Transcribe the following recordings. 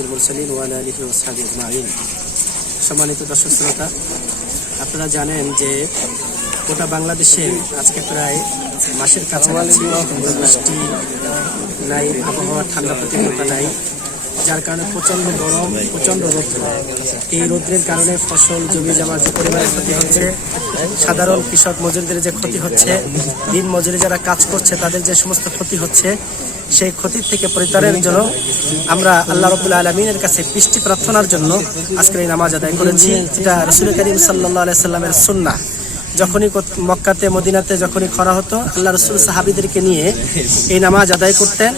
সাইয়্যিদুল মুরসালিন ওয়া আলা আলিহি ওয়া সাহবিহি আজমাইন। সম্মানিত দর্শক শ্রোতা, আপনারা জানেন যে গোটা বাংলাদেশে আজকে প্রায় মাসের কাছাকাছি বৃষ্টি নাই, আবহাওয়া ঠান্ডা প্রতিকূলতা নাই, যার কারণে প্রচণ্ড গরম, প্রচণ্ড রৌদ্র। এই রৌদ্রের কারণে ফসল জমি জমার যে পরিমাণে ক্ষতি হচ্ছে, সাধারণ কৃষক মজুরদের যে ক্ষতি হচ্ছে, দিন মজুরি যারা কাজ করছে তাদের যে সমস্ত ক্ষতি হচ্ছে, সেই ক্ষতির থেকে পরিত্রাণের জন্য আমরা আল্লাহ রাব্বুল আলামিনের কাছে বৃষ্টি প্রার্থনার জন্য আজকের এই নামাজ আদায় করেছি। এটা রাসূল করিম সাল্লাল্লাহু আলাইহি সাল্লামের সুন্নাহ। যখনই মক্কাতে মদিনাতে যখনই খরা হতো, আল্লাহ রাসূল সাহাবীদেরকে নিয়ে এই নামাজ আদায় করতেন।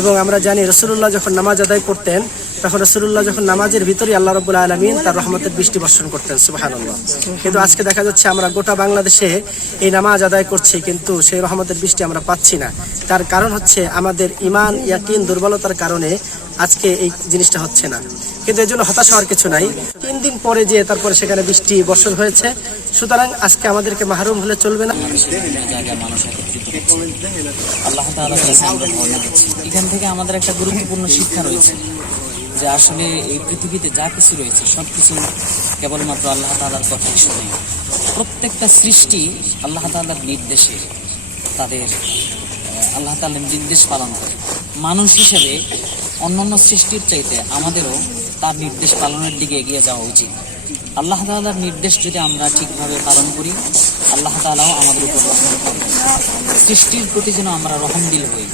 এবং আমরা জানি রাসূলুল্লাহ যখন নামাজ আদায় করতেন, তখন রাসূলুল্লাহ যখন নামাজের ভিতরেই আল্লাহ রাব্বুল আলামিন তার রহমতের বৃষ্টি বর্ষণ করতেন। সুবহানাল্লাহ। কিন্তু আজকে দেখা যাচ্ছে আমরা গোটা বাংলাদেশে এই নামাজ আদায় করছি, কিন্তু সেই রহমতের বৃষ্টি আমরা পাচ্ছি না। তার কারণ হচ্ছে আমাদের ঈমান ইয়াকিন দুর্বলতার কারণে আজকে এই জিনিসটা হচ্ছে না। কিন্তু এর জন্য হতাশ হওয়ার কিছু নাই। 3 দিন পরে যে তারপরে সেখানে বৃষ্টি বর্ষণ হয়েছে, সুতরাং আজকে আমাদেরকে মাহরুম হলে চলবে না। আল্লাহ তাআলার কাছে আমরা ধন্যবাদ দিচ্ছি। এখান থেকে আমাদের একটা গুরুত্বপূর্ণ শিক্ষা রয়েছে যে আসলে এই পৃথিবীতে যা কিছু রয়েছে সবকিছু কেবলমাত্র আল্লাহ তাআলার কথাই শুনে। প্রত্যেকটা সৃষ্টি আল্লাহ তাআলার নির্দেশে তাদের আল্লাহ তাআলার নির্দেশ পালন করে। মানুষ হিসেবে অন্যান্য সৃষ্টির চাইতে আমাদেরও তার নির্দেশ পালনের দিকে এগিয়ে যাওয়া উচিত। আল্লাহ তাআলার নির্দেশ যদি আমরা ঠিকভাবে পালন করি, আল্লাহ তাআলাও আমাদের উপর রহমত করবেন। সৃষ্টির প্রতি যেন আমরা রহমদিল হই,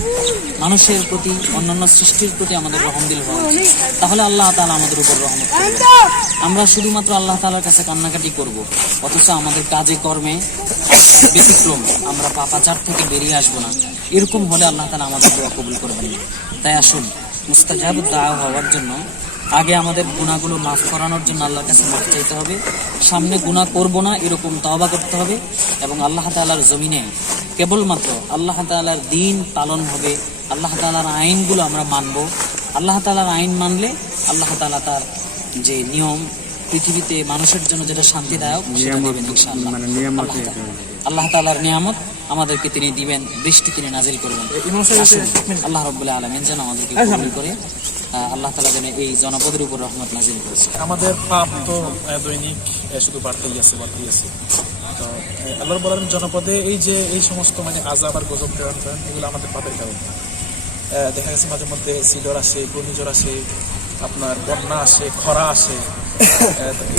মানুষের প্রতি, অন্যান্য সৃষ্টির প্রতি আমাদের রহমদিল হওয়া উচিত। তাহলে আল্লাহ তাআলা আমাদের উপর রহমত করবেন। আমরা শুধুমাত্র আল্লাহ তাআলার কাছে কান্নাকাটি করব, অথচ আমাদের কাজে কর্মে ব্যতিক্রম, আমরা পাপাচার থেকে বেরিয়ে আসবো না। এরকম হলে আল্লাহ তাআলা আমাদের দোয়া কবুল করবেন না। তাই আসুন, মুস্তাজাবুদ দাওয়া হওয়ার জন্য আগে আমাদের গুনাহগুলো মাফ করানোর জন্য আল্লাহর কাছে মাফ চাইতে হবে। সামনে গুনাহ করব না এরকম তওবা করতে হবে, এবং আল্লাহ তাআলার জমিনে কেবলমাত্র আল্লাহ তাআলার দ্বীন পালন হবে। আল্লাহ তাআলার আইনগুলো আমরা মানব। আল্লাহ তাআলার আইন মানলে আল্লাহ তাআলা তার যে নিয়ম পৃথিবীতে মানুষের জন্য যেটা শান্তিদায়ক সেটা দিবেন ইনশাআল্লাহ। আল্লাহ তাআলার নিয়ামত আমাদেরকে তিনি দিবেন, বৃষ্টি তিনি নাজিল করবেন। আল্লাহ রাব্বুল আলামিন যেন আমাদেরকে কবুল করে, আল্লাহ তাআলা যেন এই জনপদের উপর রহমত নাজিল করেছে। আমাদের পাপ তো দৈনিক শুধু বাড়তেই আছে। তো আল্লাহ রাব্বুল আলামিন জনপদে এই সমস্ত আযাব আর গজব প্রেরণ করেন, এগুলো আমাদের পাপের কারণ। দেখা গেছে মাঝে মধ্যে সিডর আসে, ঘূর্ণিঝড় আসে, আপনার বন্যা আসে, খরা আসে।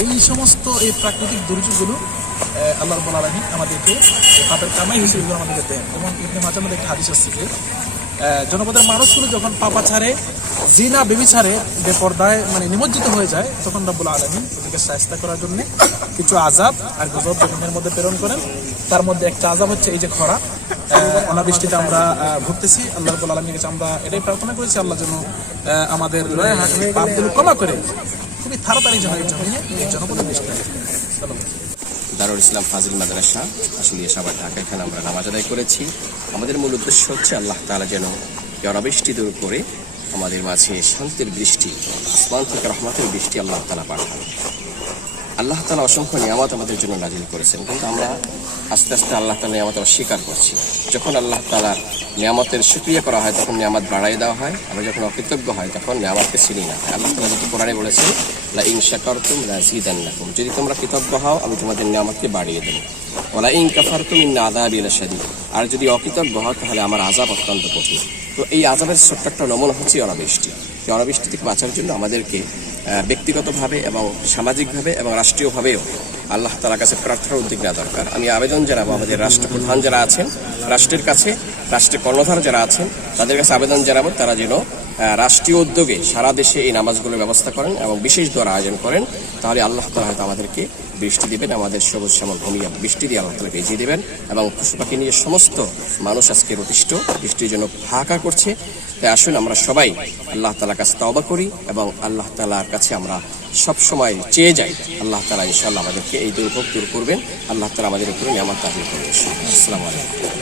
এই সমস্ত এই প্রাকৃতিক দুর্যোগগুলো আল্লাহ রাব্বুল আলামিন আমাদেরকে পাপের কামাই হিসেবে আমাদেরকে দেন। এবং এখানে মাঝে মধ্যে একটা হাদিস আসছে যে জনপদের মানুষগুলো যখন পাপাচারে, জিনা বেবিচারে, বেপরদায় নিমজ্জিত হয়ে যায়, তখন রাব্বুল আলামিন ওদেরকে শায়েস্তা করার জন্য কিছু আযাব আর গজব জমিনের মধ্যে প্রেরণ করেন। তার মধ্যে একটা আযাব হচ্ছে এই যে খরা, অনাবৃষ্টিতে আমরা ভুগতেছি। আল্লাহ রাব্বুল আলামিনের কাছে আমরা এটাই প্রার্থনা করেছি, আল্লাহ যেন আমাদের পাপগুলো ক্ষমা করে খুবই তাড়াতাড়ি যেন এই জনপদের বৃষ্টি হয়। দারুল ইসলাম ফাজিল মাদ্রাসা আসলে সবার ঢাকা, এখানে আমরা নামাজ আদায় করেছি। আমাদের মূল উদ্দেশ্য হচ্ছে আল্লাহ তাআলা যেন অনাবৃষ্টি দূর করে আমাদের মাঝে শান্তির বৃষ্টি, আসমান থেকে রহমতের বৃষ্টি আল্লাহ তাআলা পাঠান। আল্লাহ তাআলা অসংখ্য নিয়ামত আমাদের জন্য নাজিল করেছেন, কিন্তু আমরা আস্তে আস্তে আল্লাহ তাআলার নিয়ামত অস্বীকার করছি। যখন আল্লাহ তাআলার নিয়ামতের শুকরিয়া করা হয় তখন নিয়ামত বাড়াই দেওয়া হয়, আমরা যখন অকৃতজ্ঞ হয় তখন নিয়ামতকে চিনি না। আল্লাহ তাআলা যেটি কোরআনে বলেছেন, লা ইন শাকারতুম লাযিদান্নাকুম, যদি তোমরা কৃতজ্ঞ হও আমি তোমাদের নিয়ামতকে বাড়িয়ে দেব। ওয়ালা ইন কাফারতুম ইন্না আযাবি লাশাদীদ, আর যদি অকৃতজ্ঞ হও তাহলে আমার আযাব অত্যন্ত কঠিন। তো এই আযাবের ছোট্ট একটা নমুনা হচ্ছে অনাবৃষ্টি। এই অনাবৃষ্টি থেকে বাঁচার জন্য আমাদেরকে ব্যক্তিগতভাবে এবং সামাজিকভাবে এবং রাষ্ট্রীয়ভাবেও আল্লাহ তাআলার কাছে প্রার্থনার উদ্যোগ নেওয়া দরকার। আমি আবেদন জানাবো আমাদের রাষ্ট্রপ্রধান যারা আছেন, রাষ্ট্রের কাছে, রাষ্ট্রের কর্ণধার যারা আছেন, তাদের কাছে আবেদন জানাবো তারা যেন রাষ্ট্রীয় উদ্যোগে সারা দেশে এই নামাজগুলোর ব্যবস্থা করেন এবং বিশেষ দোয়ার আয়োজন করেন। তাহলে আল্লাহ তাআলা হয়তো আমাদেরকে বৃষ্টি দিবেন, আমাদের সবুজ শ্যামল ভূমি বৃষ্টি দিয়ে আল্লাহ তাআলা ভিজিয়ে দেবেন। এবং পশু পাখি নিয়ে সমস্ত মানুষ আজকে অতিষ্ঠ, বৃষ্টির জন্য হাহাকার করছে। তাই আসুন আমরা সবাই আল্লাহ তাআলার কাছে তওবা করি এবং আল্লাহ তাআলার কাছে আমরা সব সময় চেয়ে যাই। আল্লাহ তাআলা ইনশাআল্লাহ আমাদেরকে এই দুর্ভোগ দূর করবেন, আল্লাহ তাআলা আমাদের উপরে নিয়ামত দান করবেন। আসসালামু আলাইকুম।